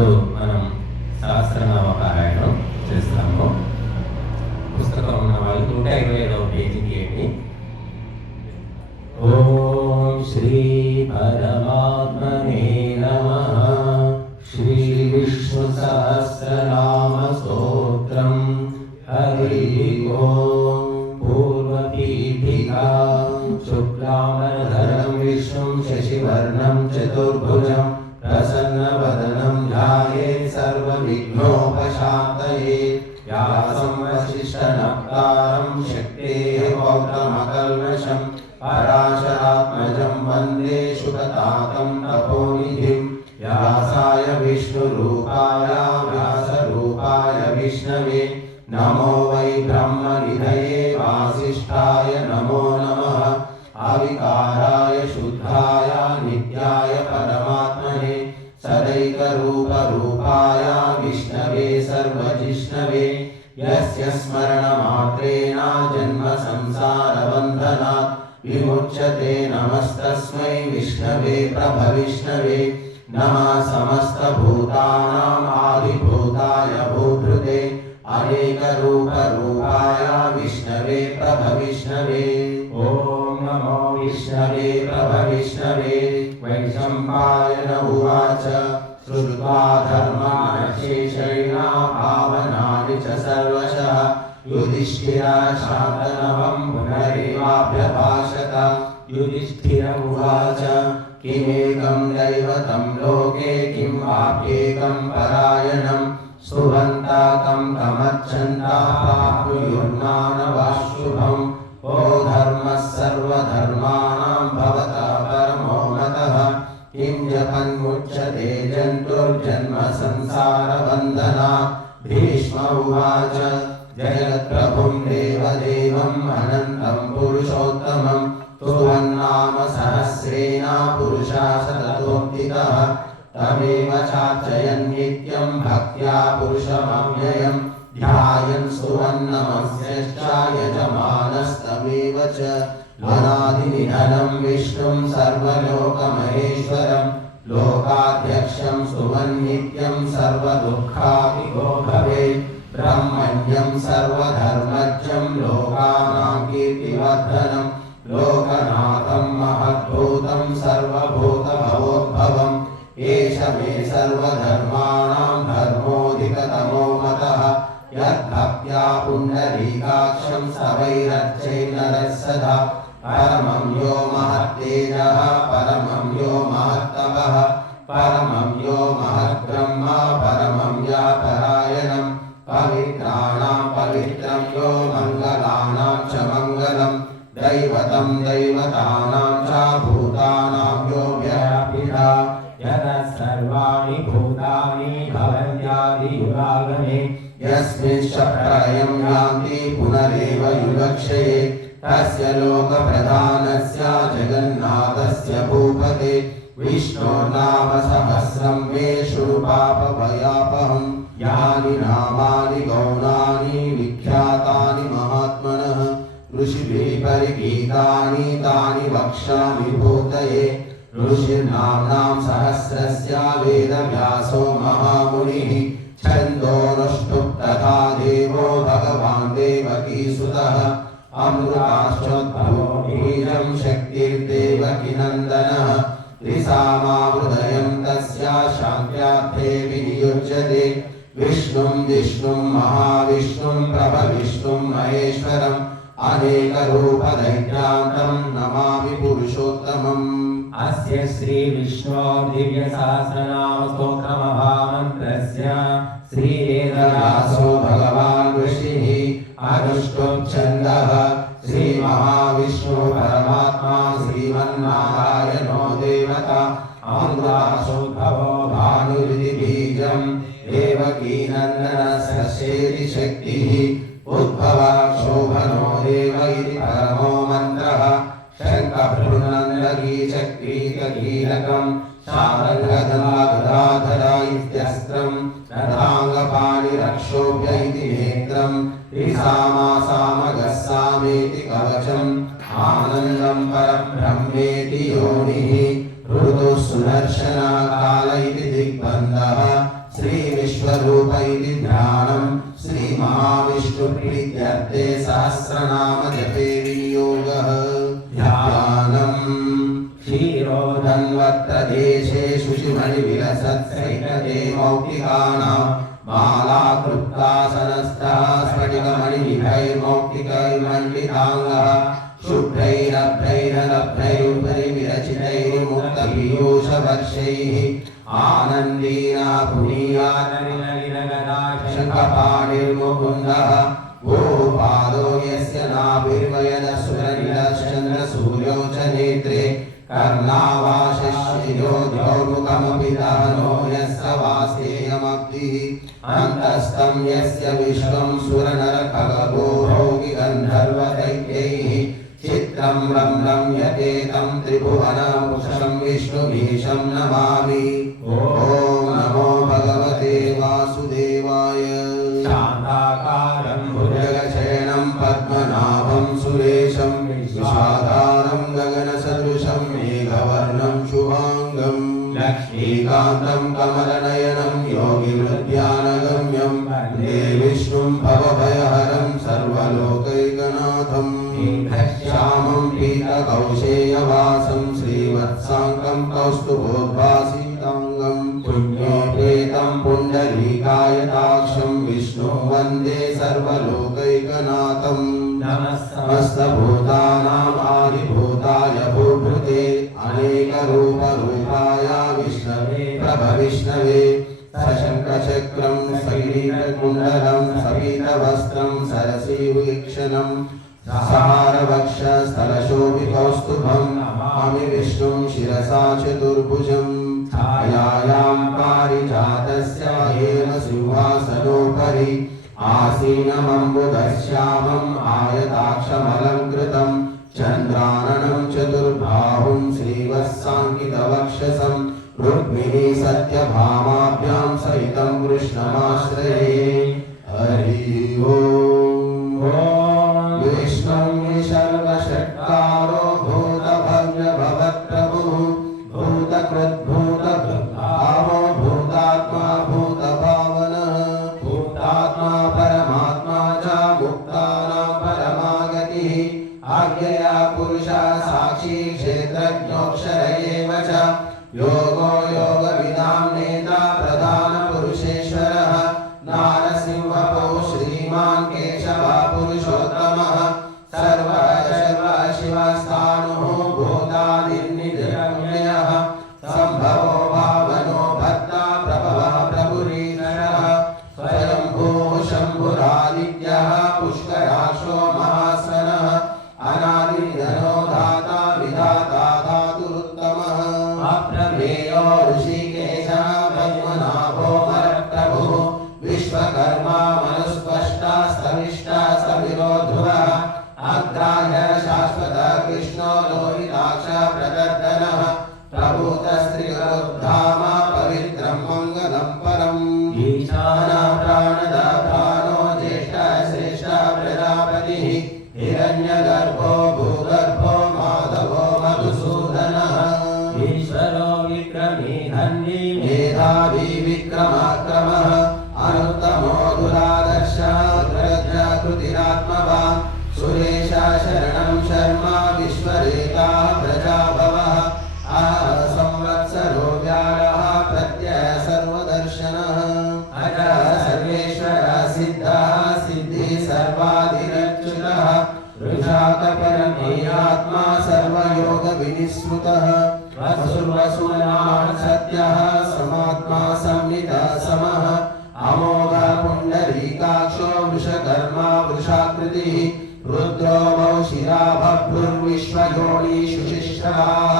ఇప్పుడు మనం సహస్రనామ పారాయణం చేస్తాము. పుస్తకం ఉన్న వాళ్ళు 127వ పేజీకి ఏంటి. ఓం శ్రీ పరమాత్మనే నమః. శ్రీ విష్ణు సహస్రనామ స్తోత్రం. హరి ఓం. పూర్వపీఠికా శుక్లాంబరధరం విష్ణుం శశివర్ణం చతుర్భుజం ప్రసన్నవదనం ధ్యాయేత్ సర్వవిఘ్నోపశాంతయే. వ్యాసం వసిష్ఠనప్తారం శక్తేః పౌత్రమకల్మషం పరాశరాత్మజం వందే శుకతాతం తపోనిధిం. వ్యాసాయ విష్ణురూపాయ వ్యాసరూపాయ విష్ణవే నమో వై బ్రహ్మనిధయే వాసిష్ఠాయ నమో నమః. అవికారాయ శుద్ధాయ నిత్యాయ పరమాత్మనే సదైకరూపరూపాయ విష్ణవే సర్వజిష్ణవే. యస్య స్మరణమాత్రేణ జన్మ సంసారబంధనాత్ విముచ్యతే. నమస్తస్మై విష్ణవే ప్రభవిష్ణవే. నమః సమస్తభూతానాం ఆదిభూతాయ భూభృతే అనేకరూపరూపాయ విష్ణవే ప్రభవిష్ణవే. ఓం నమో విష్ణవే ప్రభవిష్ణవే. వైశంపాయన ఉవాచ శ్రుత్వా ధర్మానశేషేణ భావనాని చ సర్వశః యుధిష్ఠిరः శాంతనవం పునరేవాభ్యభాషత. యుధిష్ఠిర ఉవాచ కిమేకం దైవతం లోకే కిం వాప్యేకం పరాయణం సువంతాకం కమచ్చంతాః పాప్నుయుర్మానవాశుభం. ఓ ధర్మः సర్వధర్మాణాం భవతः పరమో మతః. కిం జపన్ముచ్యతే జంతుర్జన్మ సంసారబంధనాత్. భీష్మ ఉవాచ జగత్ప్రభుం దేవదేవం అనంతం పురుషోత్తమం స్తువన్నామ సహస్రేణ పురుషా సతతోక్తితః. తమేవ చార్చయన్ నిత్యం భక్త్యా పురుషమవ్యయం ధ్యాయన్ స్తువన్నమస్యశ్చ యజమానస్తమేవ చ. అనాదినిధనం విష్ణుం సర్వలోకమహేశ్వరం లోకాధ్యక్షం స్తువన్ నిత్యం సర్వదుఃఖాభిగో భవేత్. బ్రహ్మణ్యం సర్వధర్మజ్ఞం లోకానాం కీర్తివర్ధనం లోకనాథం మహద్భూతం సర్వభూతభవోద్భవం. ఏష మే సర్వధర్మాణాం ధర్మోధికతమో మతః. యద్భక్త్యా పుండరీకాక్షం సవైరర్చైర్నరः సదా. పరమం యో మహత్తేజః పరమం యో మహత్తపః పరమం యో మహద్బ్రహ్మ పరమం యాపరాయణం. పవిత్రాణాం పవిత్రం యో మంగళానాం చ మంగళం. దైవతం దైవతానాం చ భూతానాం యో వ్యాపిడా. యతః సర్వాణి భూతాని భవంత్యాదియుగాగమే. యస్మింశ్చ ప్రళయం యాంతి పునరేవ యుగక్షయే. తస్య లోకప్రధానస్య జగన్నాథస్య భూపతే. విష్ణోర్నామ సహస్రం మే శృణు పాపభయాపహం. యాని నామాని గౌణాని విఖ్యాతాని మహాత్మనః. ఋషిభిః పరిగీతాని తాని వక్ష్యామి భూతయే. ఋషిర్నామ్నాం సహస్రస్య వేదవ్యాసో మహామునిః. ఛందోనుష్ఠుప్ తథా దేవో భగవాన్ దేవకీసుతః. అమృతాశ్చోద్భవో బీజం శక్తిర్దేవకీనందనః. త్రిసామావృదయం తస్య శాంత్యార్థే వినియుజ్యతే. విష్ణుం విష్ణుం మహావిష్ణుం ప్రభవిష్ణుం మహేశ్వరం అనేకరూపదైత్యాంతం నమామి పురుషోత్తమం. అస్య శ్రీ విష్ణో దివ్య సహస్రనామ స్తోత్రమహామంత్రస్య శ్రీ వేదవ్యాసో భగవాన్ ఋషిః అనుష్ఠుప్ ఛందః. శ్రీ మహావిష్ణు పరమాత్మా శ్రీమన్నారాయణో దేవత. అమృతాశోద్భవో భానురితి బీజం దేవకీనందనస్య శేతి శక్తిః. ఉద్భవః శోభనో దేవ ఇతి పరమో మంత్రః. శంఖభృన్నందకీ చక్రీకీలకం శారంగధరాధర ఇత్యస్త్రం. రథాంగపాణిరక్షోభ్య ఇతి నేత్రం. త్రిసామాసామగస్సామేతి కవచం. ఆనందం పరబ్రహ్మేతి యోనిః. ఋతుః సుదర్శన కాల ఇతి దిగ్బంధః. धन्वत्र देशेषु शिमणिविलसत्सैकते मौक्तिकानां मालाकृप्तासनस्थः स्फटिकमणिनिभैर्मौक्तिकैर्मण्डिताङ्गः शुभ्रैरभ्रैरलभ्रैरुपरि विरचितैर्मुक्तपीयूषवर्षैः आनन्दीना पुनीयातनिलगिरगदाशङ्खपाणिर्मुकुन्दः गोपादो यस्य नाभिर्वयदसुरनिलश्चन्द्रसूर्यौ च नेत्रे कर्णावाशिष्यो द्यौमुखमपि दहनो यस्य वास्तेयमब्धिः अन्तस्तं यस्य विश्वं सुरनरखगोहौगि गन्धर्वदैत्यैः चित्रं रम्रं यतेतं त्रिभुवनमुषं विष्णुमीशं नमामि। ॐ नमो भगवते वासुदेवाय। शान्ताकारं भुजगशयनं पद्मनाभं सुरेशं विश्वाधारं गगनसदृशं मेघवर्णं शुभांगं लक्ष्मीकान्तं कमलनयनं योगिवृद्ध्यानगम्यं वन्दे विष्णुं भवभयहरं सर्वलोकैकनाथं श्यामं पीतकौशेयवासं श्रीवत्साङ्कं कौस्तुभोद्भासिताङ्गं पुण्योपेतं पुण्डरीकायताक्षं विष्णुं वन्दे सर्वलोकैकनाथं समस्तभूतानाम् आदिभूताय भूभृते अनेकरूपरूपाय विष्णवे प्रभविष्णवे सशङ्खचक्रं सकिरीटकुण्डलं सपीतवस्त्रं सरसीवीक्षणं सहारवक्षस्थलशोभिकौस्तुभं नमामि विष्णुं शिरसा चतुर्भुजं छायायां पारिजातस्य हेमसिंहासनोपरि आसीनमम्बुदश्यामम् आयताक्षमलङ्कृतं चन्द्राननं चतुर्बाहुं श्रीवत्साङ्कितवक्षसं रुक्मिणी सत्यभामाभ्यां सहितं कृष्णमाश्रये। हरि ओम्। विष्णुं सर्वषट्कारो भूतभव्यभवत्प्रभुः भूतकृद्भूतभृद्भावो भूतात्मा भूतभावनः भूतात्मा परमात्मा च मुक्तानां परमागतिः आज्ञया पुरुषः साक्षी क्षेत्रज्ञोऽक्षर एव च योगो योगविदां नेता प्रधानपुरुषेश्वरः नारसिंहपो श्रीमान् केशवः पुरुषोत्तमः सर्वशिवस्थाणुः भूतादिर्निधिरम्ययः सम्भवो भावनो भर्ता प्रभवः प्रभुरीश्वरः स्वयंभूः शम्भुरादित्यः पुष्कराक्षो महासनः अनादिनिधनो धाता विधाता धातुरुत्तमः अप्रमेयो ऋषिकेशः पद्मनाभो वरप्रभुः विश्वकर्मा मनुस्पष्टा स्तविष्टा स्तविरो ध्रुवः अग्राह्य शाश्वत कृष्णो लोहिताक्ष प्रदर्दनः प्रभूतस्त्रिगरुद्धाम पवित्रं मङ्गलं परम् ईशानः प्राणदधानो ज्येष्ठः श्रेष्ठः प्रजापतिः हिरण्यगर्भो भूगर्भो माधवो मधुसूदनः ईश्वरो विक्रमी धन्वी मेधावी विक्रमाक्रमः अनुत्तमो दुरादर्शः प्रज्ञाकृतिरात्मवान् सुरेशः शरणं शर्मा विश्वरेताः प्रजाभवः संवत्सरो व्याळः प्रत्यय सर्वदर्शनः अजः सर्वेश्वरः सिद्धः सिद्धिः सर्वाधिरच्युतः वृषाकपरमेयात्मा सर्वयोगविनिस्मृतः वसुर्वसुमान् सत्यः समात्मा संनिधः समः अमोघ पुण्डरीकाक्षो वृषकर्मा वृषाकृतिः रुद्रो वौशिरा बभ्रुर्विश्वयोनिषु शिश्रवाः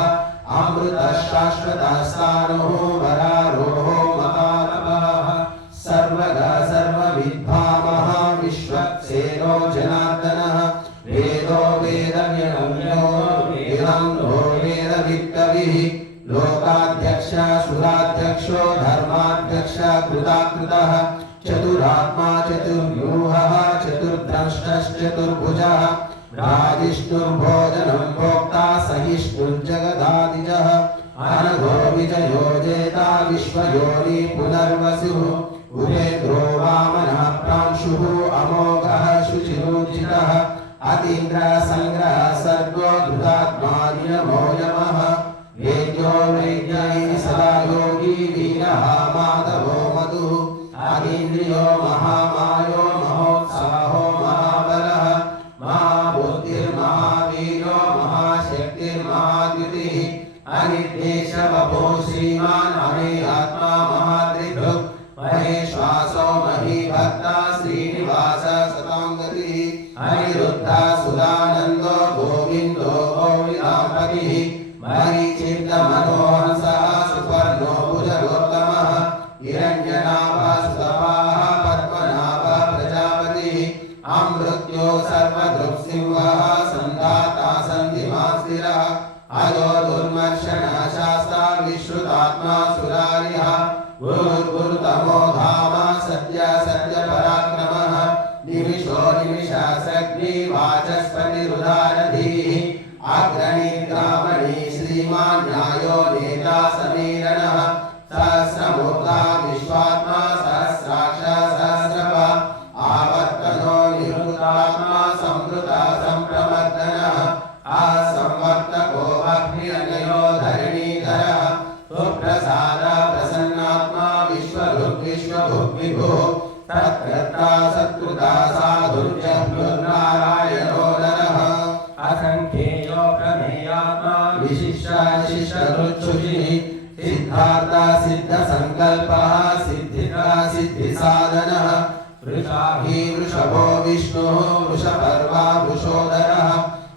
अमृतः शाश्वतः स्थाणुः वरारोहो महानभाः सर्वगः सर्वविद्भावः विश्वक्सेनो जनार्दनः वेदो वेदव्यनम्यो वेदं नो वेदवित्कविः लोकाध्यक्ष सुराध्यक्षो धर्माध्यक्ष कृताकृतः चतुरात्मा चतुर्व्यूहः चतुर्द्रष्टश्चतुर्भुजः राजिष्णुर्भोजनं भोक्ता सहिष्णुर्जगदादिजः अनघो विजयो जेता विश्वयोनि पुनर्वसुः उपेन्द्रो वामनः प्रांशुः अमोघः शुचिरोचितः अतीन्द्रः संग्रहः सर्गो धृतात्मा नियमो यमः वेद्यो एष वपो श्रीमान् अमे आत्मा महाद्रिभृक् महेश्वासो महीभक्ता श्रीनिवास सताङ्गतिः अनिरुद्धा सुरानन्दो गोविन्दो गोविदाम्पतिः मरीचिर्दमनोहंसः सुपर्णो भुजगोत्तमः हिरण्यनाभः सुतपाः पद्मनाभः प्रजापतिः अमृत्यो सर्वदृक्सिंहः सन्धाता सन्धिमास्तिरः अजो दुर्मर्षणः शास्ता विश्रुतात्मा सुरारिः गुरुर्गुरुतमो धाम सत्य सत्यपराक्रमः निमिषो निमिषासग्नि वाचस्पतिरुदारधीः अग्रणी ग्रामणी श्रीमान् न्यायो नेता समीरणः सहस्रमूर्ता विश्वात्मा सहस्राक्ष सहस्रपा आवर्तनो निवृत्तात्मा संवृता संप्रमर्दनः असंवर्तको अग्निरनयो धरणीधरः सुप्रसाद प्रसन्नात्मा विश्वभुग्विभुः तत्कर्ता सत्कृता साधुर्यभ्युर्नारायणो नरः असंख्येयो प्रमेयात्मा विशिष्टशिष्टरुच्छुचिः सिद्धार्था सिद्धसङ्कल्पः सिद्धिदा सिद्धिसाधनः वृषाही वृषभो विष्णुः वृषपर्वा वृषोदरः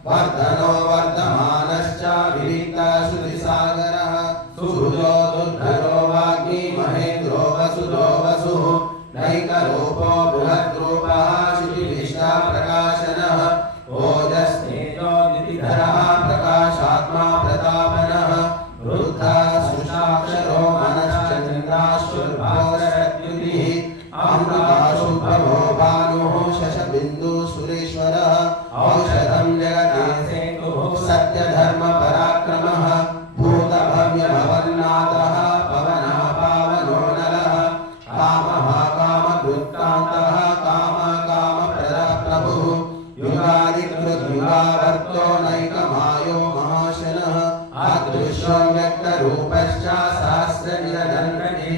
वर्धनो वर्धमानश्च विविक्तश्रुतिसागरः सुहृदो दुर्धरो वाग्मी महेन्द्रो वसुदो वसुः नैकरूपो बृहद्रूपः शुचिविष्टा प्रकाशनः ओजस्तेजोदितिधरः प्रकाशात्मा प्रतापनः वृद्धः सुषाक्षरो मनश्चन्द्राशुर्भास्वरद्युतिः अमृताशुभ्रभो भानुः शशबिन्दुः सुरेश्वरः औषधं जगते सेतुः सत्यधर्मपराक्रमः भूतभव्यभवन्नाथः पवनः पावनो नरः कामः कामकृत्कान्तः कामप्रदः प्रभुः युगादिकृद्युगावर्तो नैकमायो महाशनः अदृश्यो व्यक्तरूपश्च सहस्रनिरदन्वने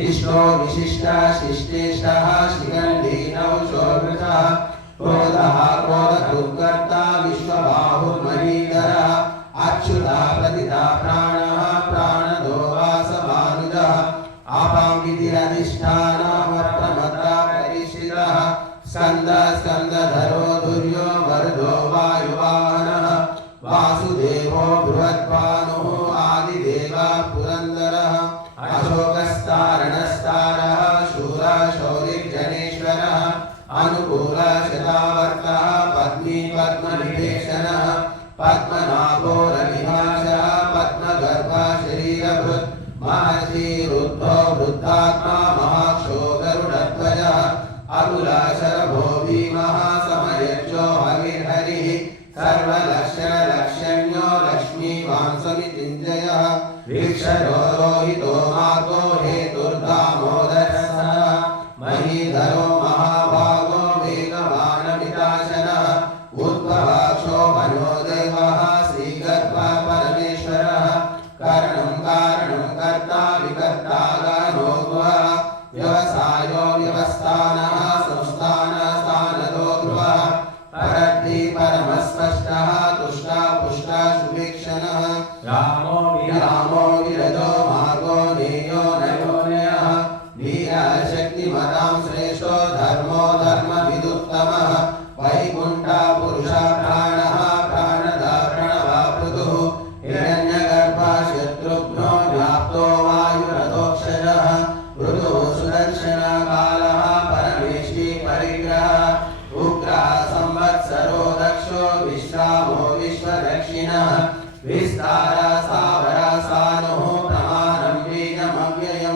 इष्टो विशिष्टशिष्टेष्टः शिखण्डीनौषोभृतः क्रोधः क्रोधकृत्कर्ता विश्वबाहुर्महीधरः अच्युतः प्रतितः प्राणः प्राणदो वासभानुजः आपाङ्गितिरधिष्ठानमप्रमत्ता परिशिरः स्कन्दधरो धुर्यो वरदो वायुवाहनः वासुदेवो बृहद्भानुः आदिदेवः पुरन्दरः अशोकस्तारणस्तारः शूरः शौरिर्जनेश्वरः अनुकूलशतावर्तः पद्मी पद्मनिवेशनः पद्मनाभो रविभाषः पद्मगर्भः शरीरभृत् महर्षि रुद्धो वृद्धात्मा महाक्षो गरुडध्वजः अकुलाशरभो भीमः समयज्ञो हविर्हरिः सर्वलक्षणलक्षण्यो लक्ष्मीवान् समितिञ्जयः वीक्षरो रोहितो मार्गो हेतुर्धामोदरः महीधरो महाभागो वेगवानमिताशनः उद्भवाक्षो मनोदेवः श्रीगर्भः परमेश्वरः कारणं कर्ता विकर्ता गणोद्भवः व्यवसायो व्यवस्थानः संस्थानः स्थानदो ध्रुवः परद्धि परमस्पष्टः तुष्टा पुष्टा सुवीक्षणः रामो विरजो मार्गो नेयो नयोन्यः वीरशक्तिमतां श्रेष्ठो धर्मो धर्मविदुत्तमः वैकुण्ठः पुरुषः प्राणः प्राणदा प्रणवः पृथुः हिरण्यगर्भः शत्रुघ्नो व्याप्तो वायुरथोक्षजः मृदुः सुदर्शनकालः परमेष्टि परिग्रहः उग्रः संवत्सरो दक्षो विश्रामो विश्वदक्षिणः विस्तारः स्थावरः सानुः प्रमाणं वेगमव्ययम्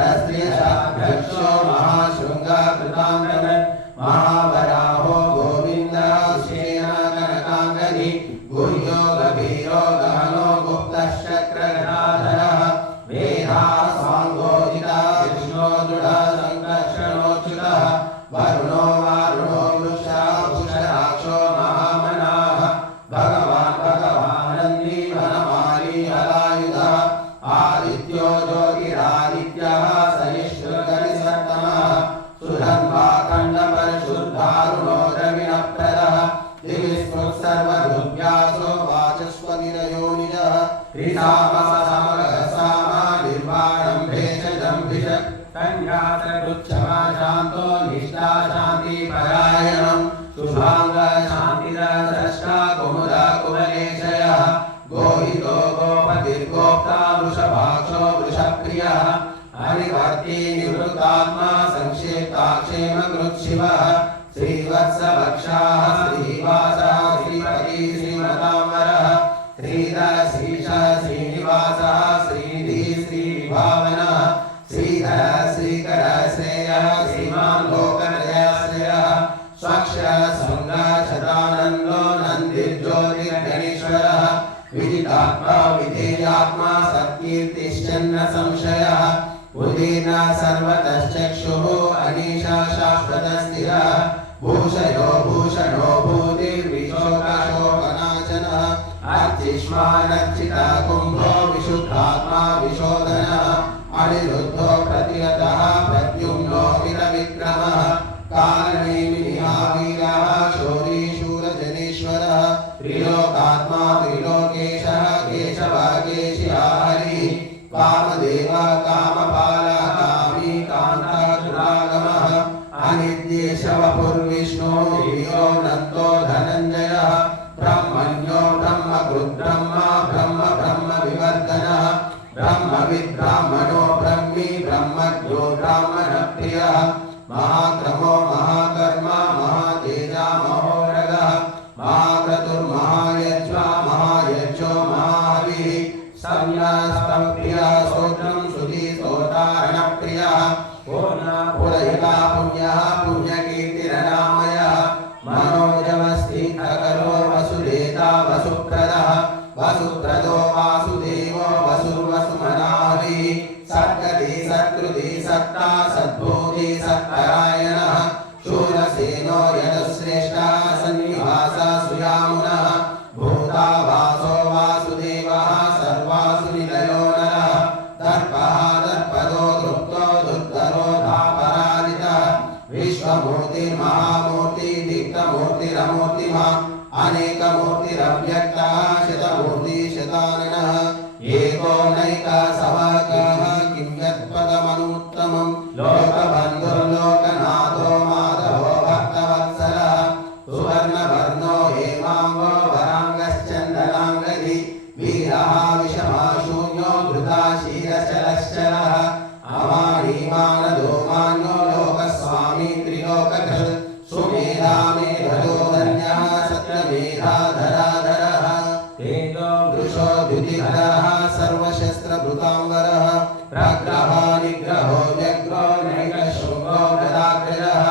सहस्रस्त्रियशाभ्यक्षो महाशृङ्गाकृताङ्गद महावराहो गोविन्दः शेन कनकाङ्गदि गुह्यो गभीरो गहनो गुप्तश्चक्रगदाधरः वेदाः स्वाङ्गोदिता विष्णो दृढः सङ्कर्षणोच्युतः वरुणो वारुणो वृषा भूषराक्षो महामनाः भगवानन्दी वनमाली हलायुधः आदित्यो ज्योतिरादित्यः सहिष्णुगणिसत्तमः सुधन्वाखण्डपरिशुद्धारुणो द्रविणप्रदः दिविस्मृक्सर्वभृव्यासो वाचस्पतिरयो निजः त्रिसामसमगसामा निर्वाणं भेषजं भिषक् संज्ञातरुच्छमाशान्तो निष्ठा शान्तिपरायणं शुभाङ्ग शान्तिरस्रष्टा कुमुदा कुवलेशयः गोहितो गोपतिर्गोप्ता वृषभाक्षो वृषप्रियः हरिवर्ती निवृत्तात्मा संक्षेप्ताक्षेमकृच्छिवः श्रीवत्सभक्षाः श्रीवासः श्रीपति श्रीमताम्बरः श्रीधर श्रीशः श्रीनिवासः श्रीनिधिः श्रीविभावनः श्रीधर श्रीकर श्रेयः श्रीमान् लोकत्रयाश्रयः स्वक्ष शृङ्ग शतानन्दो नन्दिर्ज्योतिर्गणेश्वरः विदितात्मा विधेयात्मा सत्कीर्तिश्चन्न संशयः उदीर्ण सर्वतश्चक्षुः अनीशा शाश्वतस्थिरः भूषयो भूषणो भूतिर्विशोकशोकनाशनः अर्चिष्मानर्चिता कुम्भो विशुद्धात्मा विशोधनः अनिरुद्धो प्रतिहतः प्रद्युम्नो वीरविक्रमः कालनेमिनिहावीरः शौरीशूरजनेश्वरः त्रिलोकात्मा त्रिलोकेशः केशवाकेशिया हरिः कामदेव कामपालः कामी कान्ताचुरागमः अनित्येशवपुर्विष्णो वीरो नन्दो धनञ्जयः ब्रह्मण्यो ब्रह्मकृद्ब्रह्मा ब्रह्म ब्रह्म विवर्धनः ब्रह्मविद् ब्राह्मणो ब्रह्मी ब्रह्मज्ञो ब्राह्मणप्रियः महाक्रमो महाकर्मा महातेजा महोरगः महाक्रतुर्महायज्वा महायज्ञो महाहविः संज्ञास्तप्रियः स्तोत्रं सुधीस्तोतारणप्रियः पुरहिता पुण्यः पुण्यकीर्तिरनामयः मनोजवस्तीर्थकरो वसुदेता वसुप्रदः वसुप्रदो वासुदेवो वसुर्वसुमनाभिः सत्कति सत्कृति सत्ता सद्बोधि सत्परायणः शूरसेनो यदुश्रेष्ठः सन्निवासः सुयामुनः भूतावासो वासुदेवः सर्वासु निलयो नरः दर्पः दर्पदो दृप्तो दुर्धरो धापराजितः विश्वमूर्तिर्महामूर्ति दीप्तमूर्तिरमूर्तिमान् अनेकमूर्तिरव्यक्तः शतमूर्ति शताननः एको नैकसवकः किं यत्पदमनुत्तमं लोकबन्धुर्लोकनाथो माधवो भक्तवत्सलः सुवर्णवर्णो हेमाङ्गो वराङ्गश्चन्दनाङ्गदि वीरः विषमाशून्यो धृताशीलश्चलश्चलः अमानीमानदो मान्यो लोकस्वामी त्रिलोकधृत् सुमेधामेधयो धन्यः सत्यमेधाधराधरः तेजो वृषो द्युतिधरः सर्वशस्त्रभृताम्बरः प्रग्रहो निग्रहो व्यग्रो नैकशृङ्गो गदाग्रजः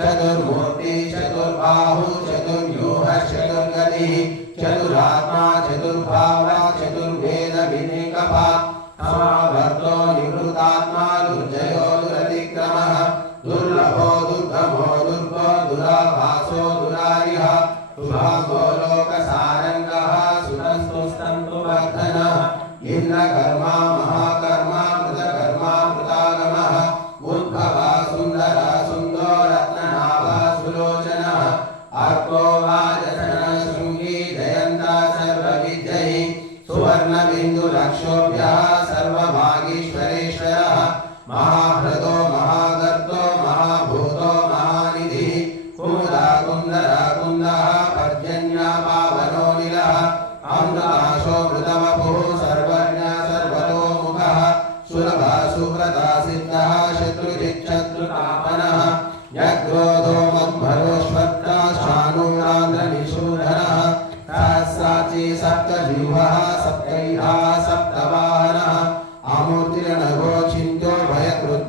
चतुर्मूर्ति चतुर्बाहु चतुर्व्यूहः चतुर्गतिः चतुरात्मा चतुर्भावः चतुर्वेदविनेकपात् समावर्तो निवृत्तात्मा दुर्जयो दुरतिक्रमः दुर्लभो दुर्गमो दुर्गो दुराभासो दुरारिः शुभाङ्गो लोकसारङ्गः सुतस्तुस्तन्तुवर्धनः इन्द्रकर्मा महाकर्मा कृतकर्मा कृतागमः उद्भवः सुन्दरः सुन्दो रत्ननाभः सुलोचनः अर्को वाजसनः शृङ्गी जयन्तः सर्वविद्यैः सुवर्णबिन्दुलक्षोभ्यः सर्वभागीश्वरेश्वरः महाभृतो महागर्तो महाभूतो महानिधिः कुमुदा कुन्दर कुन्दः पर्जन्यः पावनो निलः अमृताशो मृतवपुः सर्वज्ञ सर्वतोमुखः सुलभः सुव्रतः सिद्धः शत्रुजिच्छत्रुतापनः यक्रोधो मद्भरोश्वत्तः शानूरान्द्रनिषूधनः सहस्राची सप्तजिह्वः सप्तैहा सप्तवाहनः अमूर्तिरनघो चिन्त्यो भयकृतो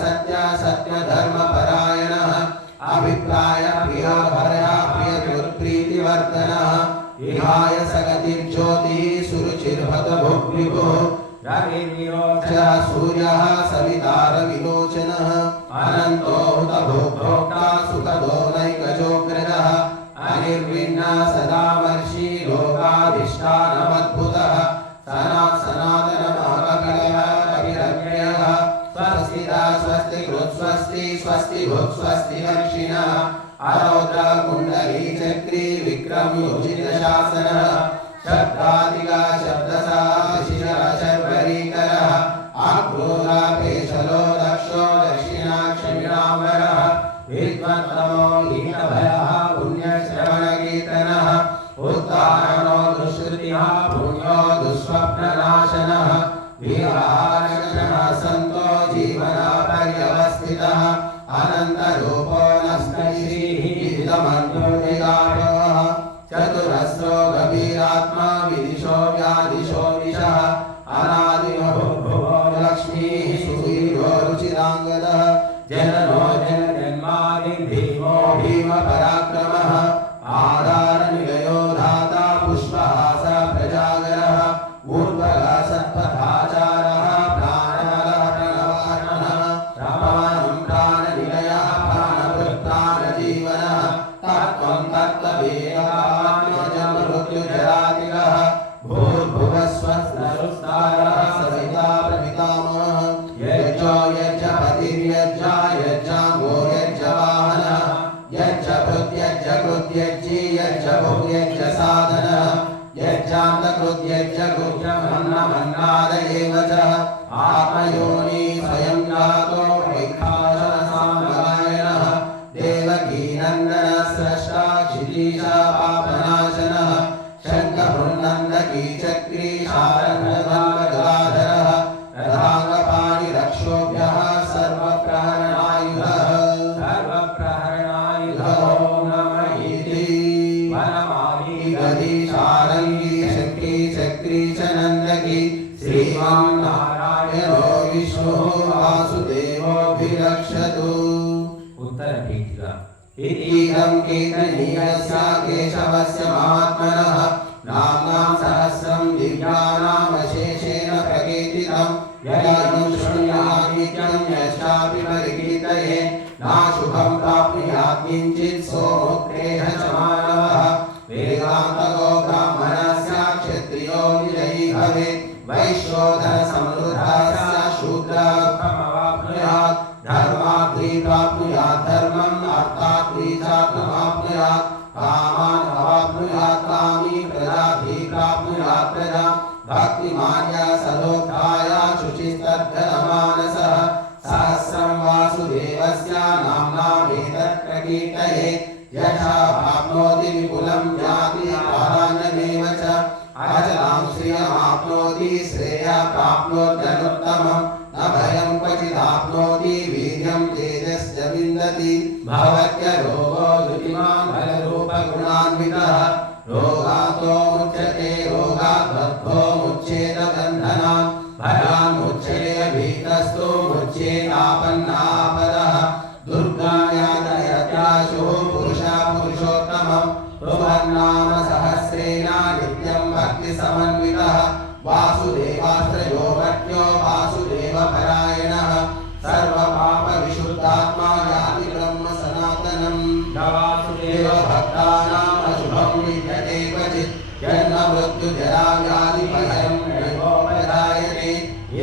सत्य सत्य धर्म परायणः अभिप्राय प्रिय भर्या प्रिय प्रीतिवर्धनः विहाय सगतिर्ज्योतिः सुरुचिर्भत भुग्विभुः रविर्विरोचः सूर्यः सवितारविलोचनः अनन्तो हुत भोक्ता सुखदो नैकजोग्रजः अनिर्विण्णः सदा वर्षी लोकाधिष्ठानमद्भुतः सनातनमहाकविः कविरव्ययः स्वस्तिदा स्वस्ति कृत्स्वस्ति स्वस्ति भुक्स्वस्ति दक्षिणः अरौद्र कुण्डली चक्री विक्रमयोजितशासनः शब्दादिगा शब्दसा शिशिरशर्वरीकरः आक्रोधापेशलो दक्षो दक्षिणाक्षिणाम्बरः विद्वत्तमो हीनभयः पुण्यश्रवणकीर्तनः उत्तारणो दुष्कृतिः पुण्यो दुःस्वप्ननाशनः विहारक्षणः सन्तो जीवनापर्यवस्थितः अनन्तरूपो नष्टश्रीः इदमन्योनिगापः चतुरस्रो गभीरात्मा विदिशो व्यादिशो दिशः अनादिमभुवो लक्ष्मीः सुवीरो रुचिराङ्गदः जननो जनजन्मादिर्भीमो भीमपराक्रमः आधारनिलयो धाता पुष्पहास प्रजागरः ऊर्ध्वगः सत्पथाचारः प्राणबलः प्रणवानः प्रमाणं प्राणनिलयः प्राणभृत्प्राणजीवनः तत्त्वं तत्त्ववेदात्मजन्ममृत्युजरादिगः भूर्भुवस्वस्नरुस्तारः सविता प्रपितामहः यज्जो यज्जपतिर्यज्जा यज्जाङ्गो यज्जवाहनः यज्जभृत्यज्जकृत्यज्जी यज्जभुग्यज्जसाधनः यज्जान्तकृत्यज्जगुज्जमन्नमन्नाद एव च आत्मयोनि स्वयं जातो वैखानसामगायनः देवकीनन्दनः स्रष्टा क्षितीशा पापनाशनः शङ्खभृन्नन्दकी चक्री शारङ्गधर्मगदाधरः रथाङ्गपाणिरक्षोभ्यः सर्वप्रहरणायुधः नमः गदी शारङ्गी शक्री चक्री च नन्दकी श्रीमन्नारायणो विष्णुः वासुदेवोऽभिरक्षतु। उत्तरपीठिका इदं कीर्तनीयस्य केशवस्य महात्मनः नाम्नां सहस्रं दिव्यानामशेषेण प्रकीर्तितं यदि शृणुयात् नित्यं यश्चापि परिकीर्तये नाशुभं प्राप्नुयात् किञ्चित् सोमुक्तेह च मानवः वेदान्तको ब्राह्मणस्य क्षत्रियो विजयी भवेत् वैश्योधनसमृद्धस्य शूद्रफलमवाप्नुयात् धर्मार्थी प्राप्नुयात् धर्मम् अर्थार्थी चात्ममाप्नुयात् कामान् अवाप्नुयात् कामी प्रजाति प्राप्नुयात् प्रजा भक्तिमान्य सदोत्थाय शुचिस्तद्धनमानसः सहस्रं वासुदेवस्य नाम्नामेतत् प्रकीर्तयेत् यथा प्राप्नोति विपुलं ज्ञाति प्राधान्यमेव च अचलां श्रियमाप्नोति श्रेयः प्राप्नोत्यनुत्तमम् न भयं क्वचिदाप्नोति वीर्यं तेजश्च विन्दति भवत्य रोगो धृतिमान् बलरूपगुणान्वितः रोगातो मुच्यते रोगात् बद्धो मुच्येत बन्धनात् भयान् मुच्यते भीतस्तो मुच्येतापन्नापदः दुर्गायादयत्याशो पुरुषः पुरुषोत्तमम् रुवन्नाम सहस्रेण नित्यं भक्तिसमन्वितः वासुदेवाश्रयो भक्त्यो वासुदेवपरायणः सर्वपापविशुद्धात्मा याति ब्रह्म सनातनम् वासुदेव भक्तानाम् अशुभं विद्यते क्वचित् जन्म मृत्युजरा व्याधि भयं नैवोपजायते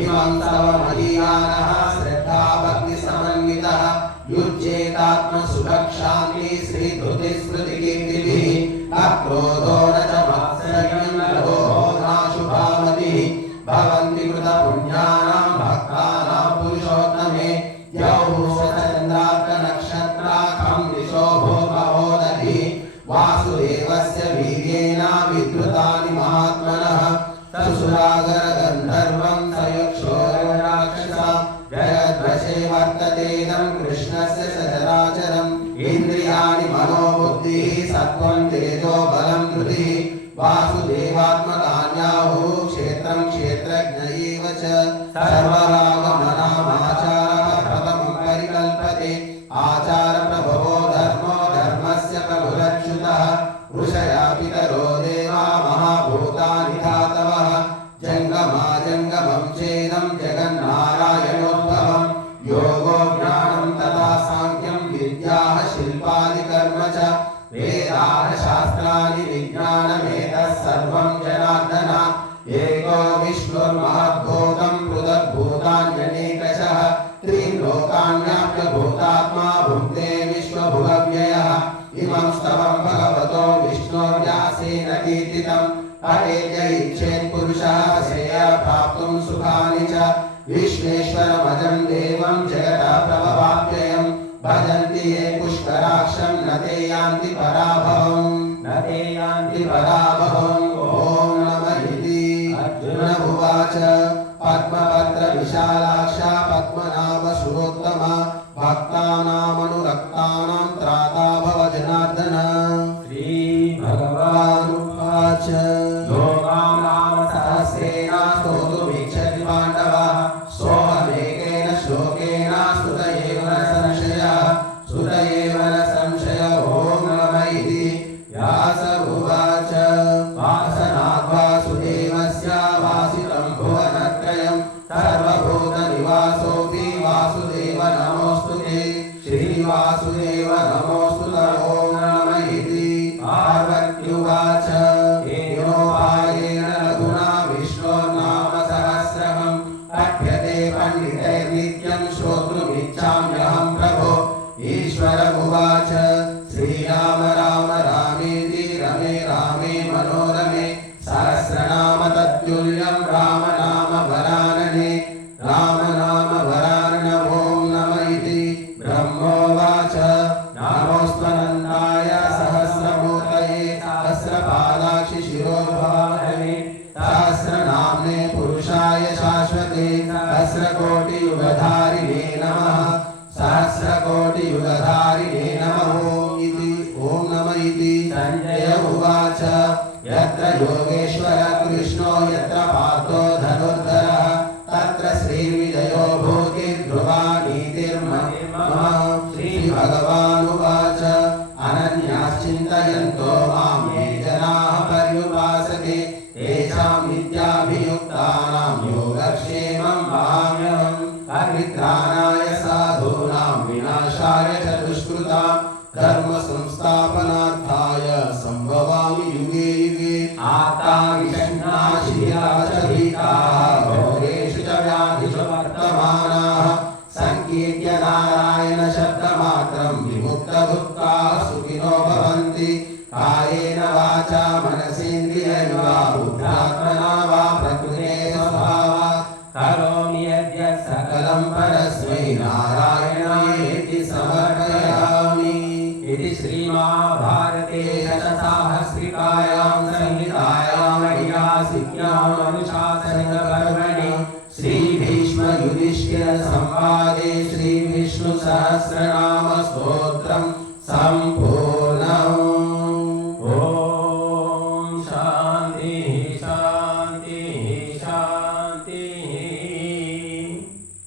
इमं स्तवमदीयानः श्रद्धा भक्तिसमन्वितः युज्येतात्मसुखशान्ति श्रीधृतिस्मृतिकीर्तिभिः अक्रोधो न च मात्सर्यं न लोभो नाशुभामतिः भवन्ति कृतपुण्यानां भक्तानां पुरुषोत्तमे यौः शतचन्द्रार्कनक्षत्राखं दिशो भूमहोदधिः वासुदेवस्य वीर्येण विधृतानि महात्मनः ससुरागरगन्धर्वं सयक्षोरराक्षसा जगद्वशे वर्ततेदं कृष्णस्य सचराचरम् इन्द्रियाणि मनोबुद्धिः सत्त्वं तेजो बलं धृतिः वासुदेवात्मकान्याहुः क्षेत्रं क्षेत्रज्ञ एव च सर्वरागमनामाचारः प्रथमम् योगो ज्ञानं तथा सांख्यं विद्याः शिल्पादिकर्म च वेदाः शास्त्राणि विज्ञानमेतत् सर्वं जनार्दन एको विष्णुर्महद्भूतं पृथग्भूतान्यनेकशः त्रिलोकान् व्याप्य भूतात्मा भुङ्क्ते विश्वभुवव्ययः इमं स्तवं भगवतो विष्णोर्व्यासेन कीर्तितं पठेद्य इच्छेत् पुरुषः श्रेयः प्राप्तुं सुखानि च विश्वेश्वरमजं देवं जगतः प्रभवाप्ययं भजन्ति ये पुष्कराक्षं न ते यान्ति पराभवम् ॐ नमः इति अर्जुन उवाच पद्मपत्रविशालाक्षा पद्मनाभ सुरोत्तमा भक्तानामनुरक्तानां त्राता भव जनार्दन श्रीभगवानुवाच लोकानां सहस्रेण स्तोतुमिच्छति पाण्डवः सोऽहमेकेन श्लोकेन स्तुत एव न संशयः ॐ नमः इति व्यास उवाच वासनाद्वासुदेवस्य वासितं भुवनत्रयं सर्वभूतनिवासोऽपि वासुदेव नमोऽस्तु ते श्रीवासुदेव नमोऽस्तु ॐ नमः इति पार्वत्युवाच येनोपायेन रघुना विष्णोर्नाम सहस्रकं पठ्यते पण्डितैर्नित्यं श्रोतुमिच्छाम्यहं प्रभो ईश्वर उवाच श्रीराम राम रामेति रमे रामे मनोरमे सहस्रनाम तत्तुल्यं राम नाम वरानने राम नाम वरानन ॐ नमः इति ब्रह्मोवाच नमोऽस्त्वनन्ताय सहस्रमूर्तये सहस्रपादाक्षि शिरोभावे सहस्रनाम्ने पुरुषाय शाश्वते सहस्रकोटियुगधारिणे नमः सहस्रकोटियुगधारिणे नमः ॐ नमः इति संजय उवाच यत्र योगेश्वर कृष्णो यत्र पार्थो धनुर्धरः तत्र श्रीर्विजयो भूतिर्ध्रुवा नीतिर्मम श्रीभगवानुवाच अनन्याश्चिन्तयन्तो मां ये जनाः पर्युपासते तेषां विद्याभियुक्तानां योगक्षेमं वहाम्यहम् परित्राणाय साधूनां विनाशाय च दुष्कृतां धर्म संस्थापनार्थाय संभवामि युगे युगे आता विषण्णाशिया च भीताः घोरेषु च व्याधिषु वर्तमानाः संकीर्त्य नारायण शब्दमात्रं विमुक्तभुक्ताः सुखिनो भवन्ति कायेन वाचा मनसेन्द्रियैर्वा बुद्ध्यात्मना वा प्रकृते स्वभावात् करोमि यद्यत् सकलं परस्मै नारायणायेति समर्पयामि इति श्रीमहाभारते दशसाहस्रिकायां संहितायां ऐतिहासिक्याम् अनुशासनपर्वणि श्रीभीष्मयुधिष्ठिरसंवादे श्रीविष्णुसहस्रनामस्तोत्रं सम्पूर्णम्।